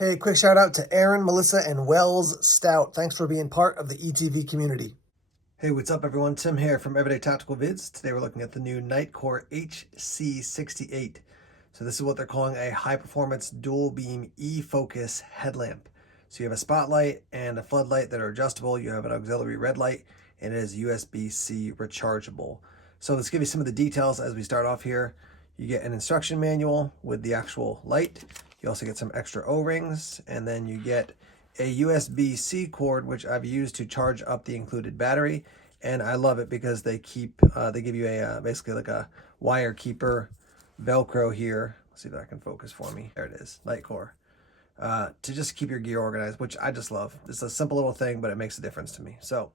Hey, quick shout out to Aaron, Melissa, and Wells Stout. Thanks for being part of the ETV community. Hey, what's up everyone? Tim here from Everyday Tactical Vids. Today we're looking at the new Nitecore HC68. So this is what they're calling a high performance dual beam E-focus headlamp. So you have a spotlight and a floodlight that are adjustable. You have an auxiliary red light and it is USB-C rechargeable. So let's give you some of the details as we start off here. You get an instruction manual with the actual light. You also get some extra O-rings, and then you get a USB-C cord, which I've used to charge up the included battery. And I love it because they give you a basically like a wire keeper Velcro here. Let's see if that can focus for me. There it is, Nitecore. To just keep your gear organized, which I just love. It's a simple little thing, but it makes a difference to me. So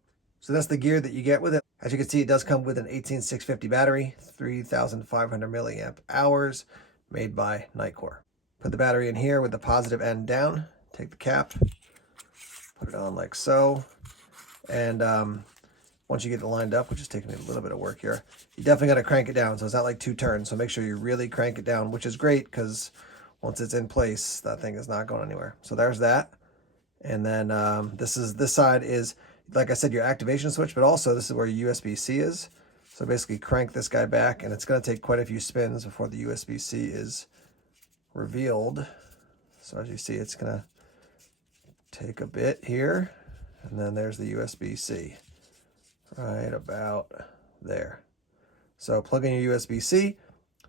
that's the gear that you get with it. As you can see, it does come with an 18650 battery, 3,500 milliamp hours, made by Nitecore. Put the battery in here with the positive end down. Take the cap, put it on like so. And once you get it lined up, which is taking a little bit of work here, you definitely got to crank it down. So it's not like two turns. So make sure you really crank it down, which is great because once it's in place, that thing is not going anywhere. So there's that. And then this side is, like I said, your activation switch, but also this is where your USB-C is. So basically crank this guy back, and it's going to take quite a few spins before the USB-C is revealed. So as you see, it's going to take a bit here, and then there's the USB-C right about there. So plug in your USB-C,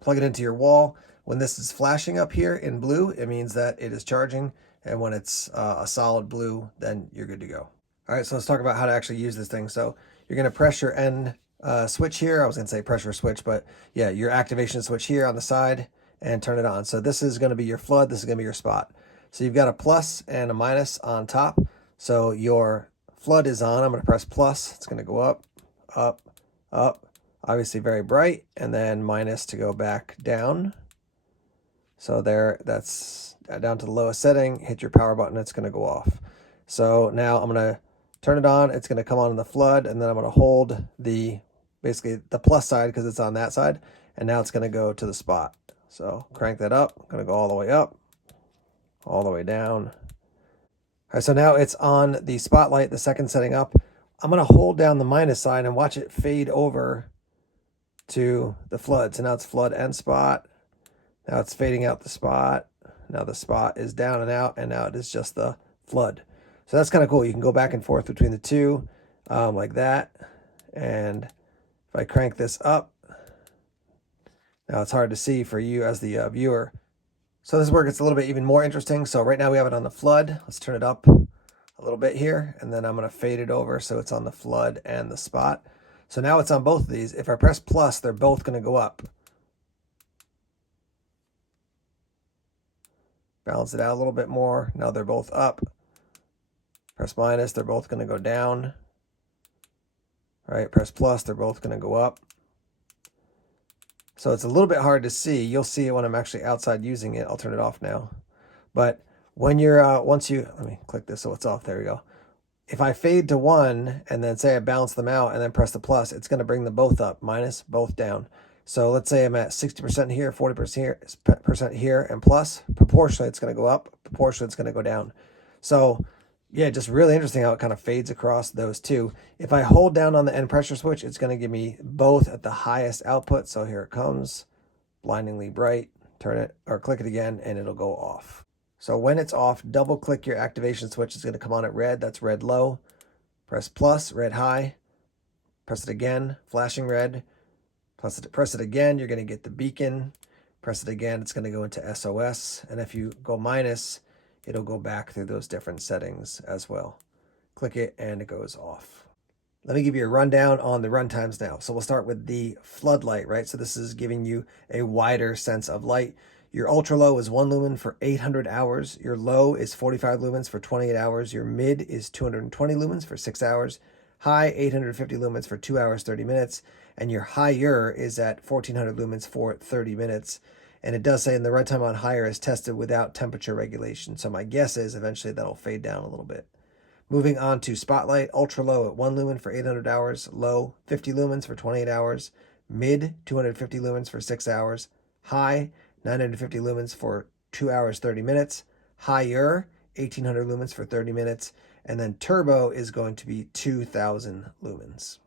plug it into your wall. When this is flashing up here in blue, it means that it is charging, and when it's a solid blue, then you're good to go. All right, so let's talk about how to actually use this thing. So you're going to press your N switch here. I was going to say pressure switch, but yeah, your activation switch here on the side, and turn it on. So this is going to be your flood. This is going to be your spot. So you've got a plus and a minus on top. So your flood is on. I'm going to press plus. It's going to go up, up, up. Obviously very bright. And then minus to go back down. So there, that's down to the lowest setting. Hit your power button. It's going to go off. So now I'm going to turn it on. It's going to come on in the flood. And then I'm going to hold basically the plus side because it's on that side. And now it's going to go to the spot. So crank that up. I'm going to go all the way up, all the way down. All right, so now it's on the spotlight, the second setting up. I'm going to hold down the minus side and watch it fade over to the flood. So now it's flood and spot. Now it's fading out the spot. Now the spot is down and out, and now it is just the flood. So that's kind of cool. You can go back and forth between the two like that. And if I crank this up, now it's hard to see for you as the viewer. So this is where it gets a little bit even more interesting. So right now we have it on the flood. Let's turn it up a little bit here. And then I'm going to fade it over so it's on the flood and the spot. So now it's on both of these. If I press plus, they're both going to go up. Balance it out a little bit more. Now they're both up. Press minus, they're both going to go down. All right, press plus, they're both going to go up. So it's a little bit hard to see. You'll see it when I'm actually outside using it. I'll turn it off now. But when you're, let me click this so it's off. There we go. If I fade to one and then say I balance them out and then press the plus, it's going to bring them both up, minus, both down. So let's say I'm at 60% here, 40% here, and plus, proportionally it's going to go up, proportionally it's going to go down. So yeah, just really interesting how it kind of fades across those two. If I hold down on the end pressure switch, it's going to give me both at the highest output. So here it comes, blindingly bright. Turn it or click it again and it'll go off. So when it's off, double click your activation switch. It's going to come on at red. That's red low. Press plus, red high. Press it again, flashing red. Press it again, you're going to get the beacon. Press it again, it's going to go into SOS. And if you go minus, it'll go back through those different settings as well. Click it and it goes off. Let me give you a rundown on the run times now. So we'll start with the floodlight, right? So this is giving you a wider sense of light. Your ultra low is 1 lumen for 800 hours. Your low is 45 lumens for 28 hours. Your mid is 220 lumens for 6 hours. High, 850 lumens for 2 hours, 30 minutes. And your higher is at 1400 lumens for 30 minutes. And it does say in the runtime on higher is tested without temperature regulation. So my guess is eventually that'll fade down a little bit. Moving on to spotlight, ultra low at 1 lumen for 800 hours, low 50 lumens for 28 hours, mid 250 lumens for 6 hours, high 950 lumens for 2 hours 30 minutes, higher, 1800 lumens for 30 minutes. And then turbo is going to be 2000 lumens.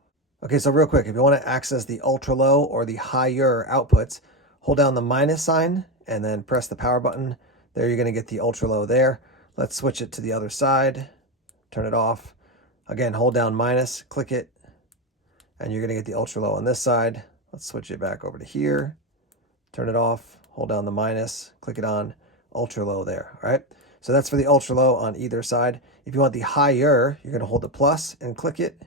Okay, so real quick, if you want to access the ultra low or the higher outputs, hold down the minus sign and then press the power button. There you're going to get the ultra low there. Let's switch it to the other side. Turn it off. Again, hold down minus, click it, and you're going to get the ultra low on this side. Let's switch it back over to here. Turn it off, hold down the minus, click it on, ultra low there, all right? So that's for the ultra low on either side. If you want the higher, you're going to hold the plus and click it.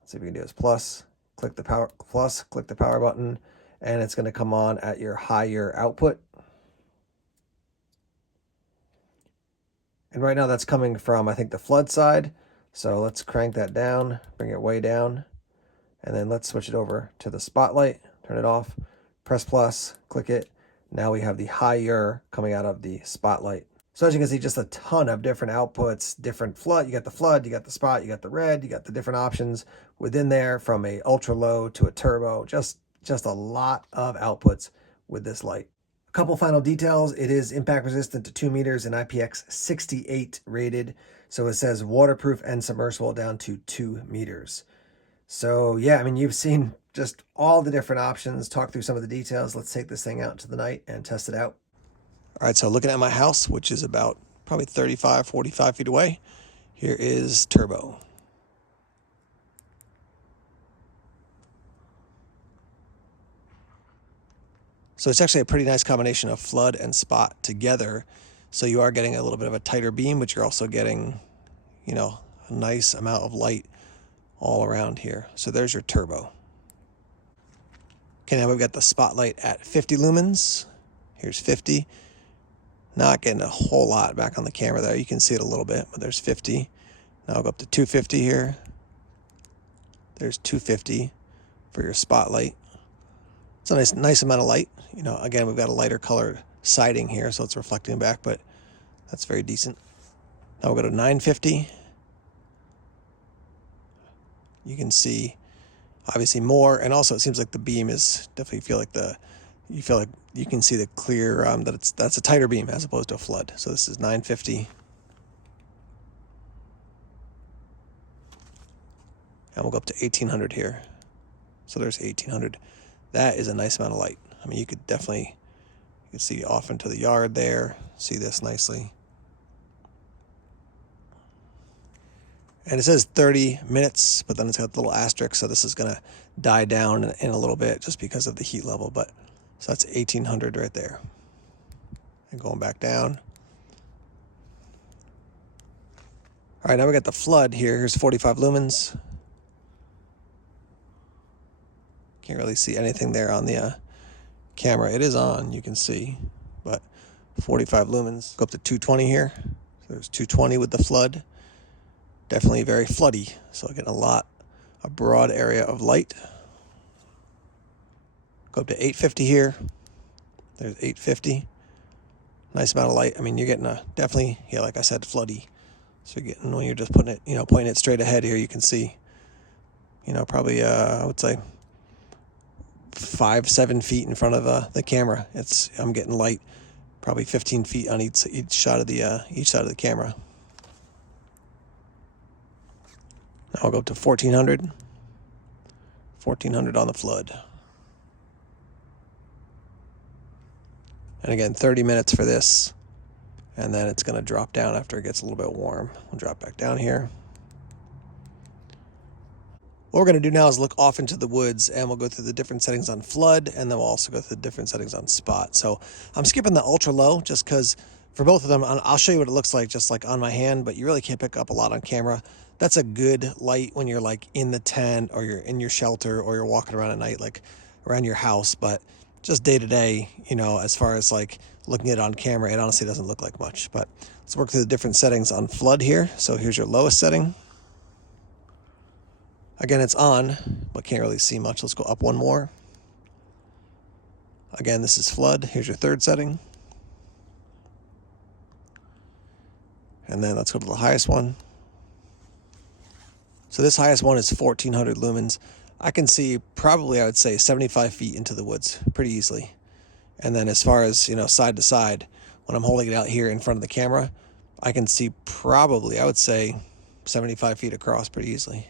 Let's see if we can do this. Plus, click the power button, and it's going to come on at your higher output. And right now that's coming from, I think, the flood side. So let's crank that down, bring it way down, and then let's switch it over to the spotlight, turn it off, press plus, click it. Now we have the higher coming out of the spotlight. So as you can see, just a ton of different outputs, different flood. You got the flood, you got the spot, you got the red, you got the different options within there, from a ultra low to a turbo. Just a lot of outputs with this light. A couple final details. It is impact resistant to 2 meters and IPX68 rated. So it says waterproof and submersible down to 2 meters. So yeah, I mean, you've seen just all the different options, talk through some of the details. Let's take this thing out into the night and test it out. All right, so looking at my house, which is about probably 35, 45 feet away, here is turbo. So it's actually a pretty nice combination of flood and spot together. So you are getting a little bit of a tighter beam, but you're also getting, you know, a nice amount of light all around here. So there's your turbo. Okay, now we've got the spotlight at 50 lumens. Here's 50. Not getting a whole lot back on the camera there. You can see it a little bit, but there's 50. Now I'll go up to 250 here. There's 250 for your spotlight. It's a nice amount of light. You know, again, we've got a lighter colored siding here, so it's reflecting back, but that's very decent. Now we'll go to 950. You can see obviously more, and also it seems like the beam is definitely you feel like you can see the clear that's a tighter beam as opposed to a flood. So this is 950. And we'll go up to 1800 here. So there's 1800. That is a nice amount of light. I mean, you could see off into the yard there, see this nicely. And it says 30 minutes, but then it's got the little asterisk, so this is going to die down in a little bit just because of the heat level. But so that's 1800 right there. And going back down. All right, now we got the flood here. Here's 45 lumens. Can't really see anything there on the camera. It is on, you can see, but 45 lumens. Go up to 220 here. So there's 220 with the flood. Definitely very floody, so getting a broad area of light. Go up to 850 here. There's 850. Nice amount of light. I mean, you're getting definitely, yeah, like I said, floody. So you're getting, when you're just pointing it straight ahead here, you can see, probably, I would say 5-7 feet in front of the camera. I'm getting light, probably 15 feet on each side of the camera. Now I'll go up to 1400. 1400 on the flood. And again, 30 minutes for this. And then it's going to drop down after it gets a little bit warm. We'll drop back down here. What we're going to do now is look off into the woods, and we'll go through the different settings on flood, and then we'll also go through the different settings on spot. So I'm skipping the ultra low just because for both of them, I'll show you what it looks like just like on my hand, but you really can't pick up a lot on camera. That's a good light when you're like in the tent or you're in your shelter or you're walking around at night, like around your house. But just day to day, as far as like looking at it on camera, it honestly doesn't look like much. But let's work through the different settings on flood here. So here's your lowest setting. Again, it's on, but can't really see much. Let's go up one more. Again, this is flood. Here's your third setting. And then let's go to the highest one. So this highest one is 1400 lumens. I can see probably, I would say, 75 feet into the woods pretty easily. And then as far as, side to side, when I'm holding it out here in front of the camera, I can see probably, I would say, 75 feet across pretty easily.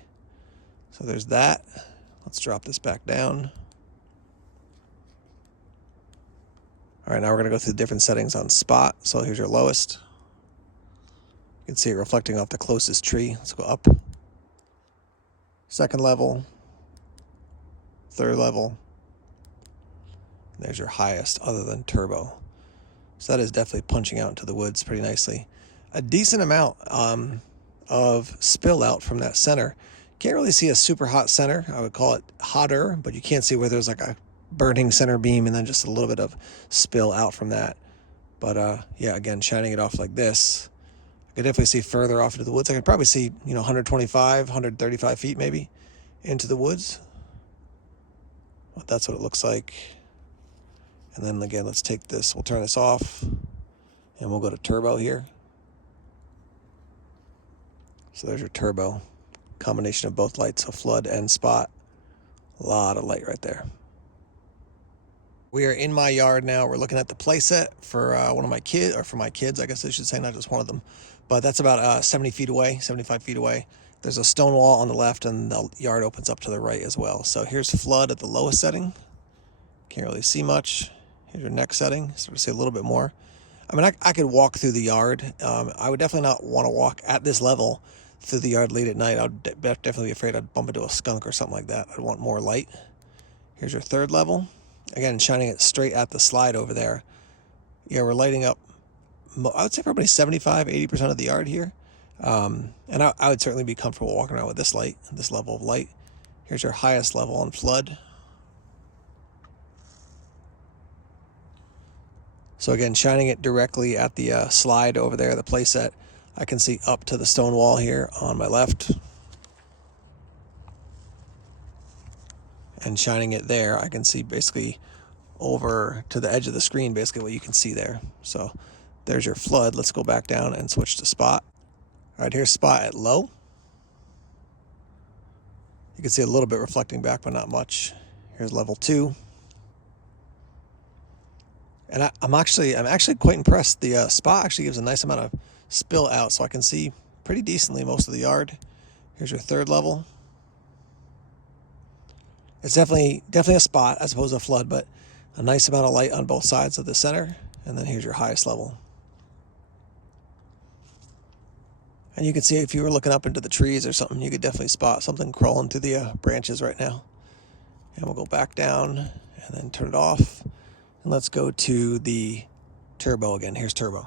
So there's that. Let's drop this back down. All right, now we're going to go through the different settings on spot. So here's your lowest. You can see it reflecting off the closest tree. Let's go up. Second level. Third level. There's your highest other than turbo. So that is definitely punching out into the woods pretty nicely. A decent amount of spill out from that center. Can't really see a super hot center. I would call it hotter, but you can't see where there's like a burning center beam and then just a little bit of spill out from that. But yeah, again, shining it off like this, I could definitely see further off into the woods. I could probably see, 125, 135 feet maybe into the woods. But that's what it looks like. And then again, let's take this, we'll turn this off and we'll go to turbo here. So there's your turbo, combination of both lights, so flood and spot. A lot of light right there. We are in my yard now. We're looking at the play set for one of my kids, or for my kids, I guess I should say, not just one of them. But that's about 70 feet away, 75 feet away. There's a stone wall on the left and the yard opens up to the right as well. So here's flood at the lowest setting. Can't really see much. Here's your next setting, so to see a little bit more. I mean, I could walk through the yard. I would definitely not want to walk at this level through the yard late at night. I'd definitely be afraid I'd bump into a skunk or something like that. I'd want more light. Here's your third level. Again, shining it straight at the slide over there. Yeah, we're lighting up, I would say probably 75, 80% of the yard here. And I would certainly be comfortable walking around with this light, this level of light. Here's your highest level on flood. So again, shining it directly at the slide over there, the playset, I can see up to the stone wall here on my left. And shining it there, I can see basically over to the edge of the screen, basically what you can see there. So there's your flood. Let's go back down and switch to spot. All right, here's spot at low. You can see a little bit reflecting back, but not much. Here's level 2. And I'm actually quite impressed. The spot actually gives a nice amount of spill out, so I can see pretty decently most of the yard. Here's your third level. It's definitely a spot as opposed to a flood, but a nice amount of light on both sides of the center. And then here's your highest level. And you can see if you were looking up into the trees or something, you could definitely spot something crawling through the branches right now. And we'll go back down and then turn it off. And let's go to the turbo again. Here's turbo.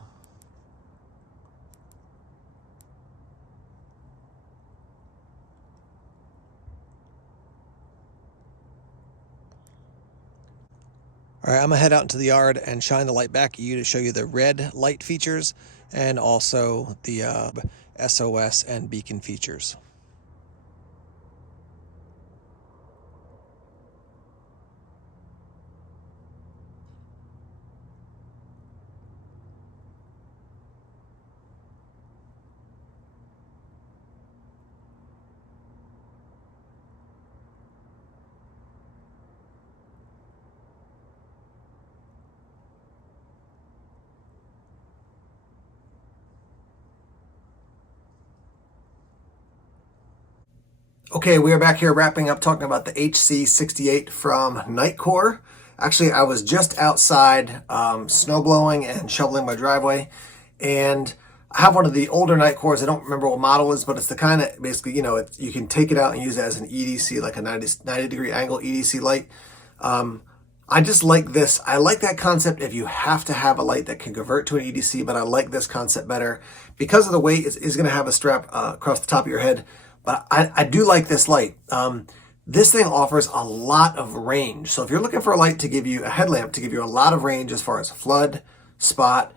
All right, I'm gonna head out into the yard and shine the light back at you to show you the red light features and also the SOS and beacon features. Okay, we are back here wrapping up talking about the HC68 from Nitecore. Actually, I was just outside snow blowing and shoveling my driveway, and I have one of the older Nitecores. I don't remember what model it is, but it's the kind of basically, you can take it out and use it as an EDC, like a 90 degree angle EDC light. I just like this. I like that concept if you have to have a light that can convert to an EDC, but I like this concept better because of the weight. It's going to have a strap across the top of your head. But I do like this light. This thing offers a lot of range. So if you're looking for a light to give you, a headlamp to give you a lot of range as far as flood, spot,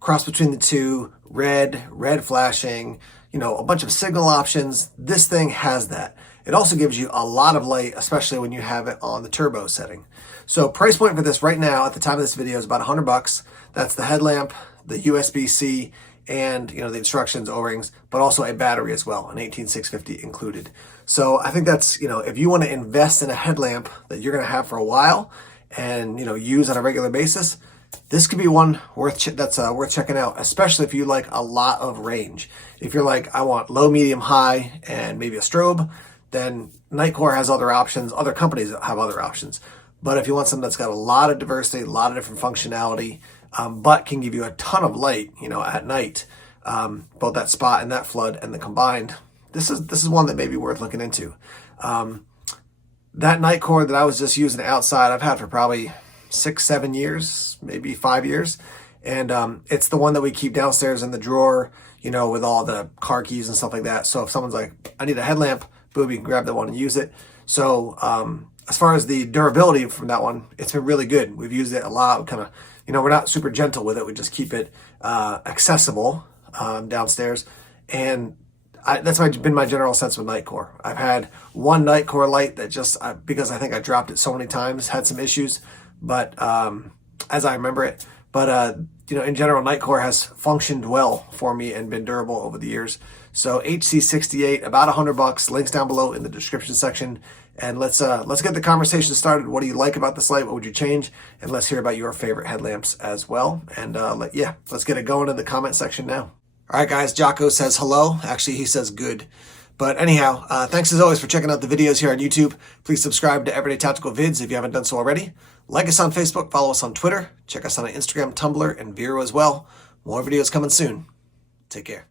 cross between the two, red flashing, a bunch of signal options, this thing has that. It also gives you a lot of light, especially when you have it on the turbo setting. So price point for this right now at the time of this video is about $100. That's the headlamp, the USB-C, and the instructions, O-rings, but also a battery as well, an 18650 included. So I think that's, if you want to invest in a headlamp that you're going to have for a while and use on a regular basis, this could be one worth checking out, especially if you like a lot of range. If you're like, I want low, medium, high, and maybe a strobe, then Nitecore has other options. Other companies have other options. But if you want something that's got a lot of diversity, a lot of different functionality, but can give you a ton of light, at night, both that spot and that flood and the combined, this is one that may be worth looking into. That Nitecore that I was just using outside, I've had for probably 6-7 years, maybe 5 years. And it's the one that we keep downstairs in the drawer, with all the car keys and stuff like that. So if someone's like, I need a headlamp, boom, you can grab that one and use it. So as far as the durability from that one, it's been really good. We've used it a lot. Kind of, we're not super gentle with it. We just keep it accessible downstairs. And that's been my general sense with Nitecore. I've had one Nitecore light that just, because I think I dropped it so many times, had some issues, but as I remember it. But, in general, Nitecore has functioned well for me and been durable over the years. So HC68, about $100, links down below in the description section. And let's get the conversation started. What do you like about this light? What would you change? And let's hear about your favorite headlamps as well. And let's get it going in the comment section now. All right, guys, Jocko says hello. Actually, he says good. But anyhow, thanks as always for checking out the videos here on YouTube. Please subscribe to Everyday Tactical Vids if you haven't done so already. Like us on Facebook, follow us on Twitter. Check us out on Instagram, Tumblr, and Vero as well. More videos coming soon. Take care.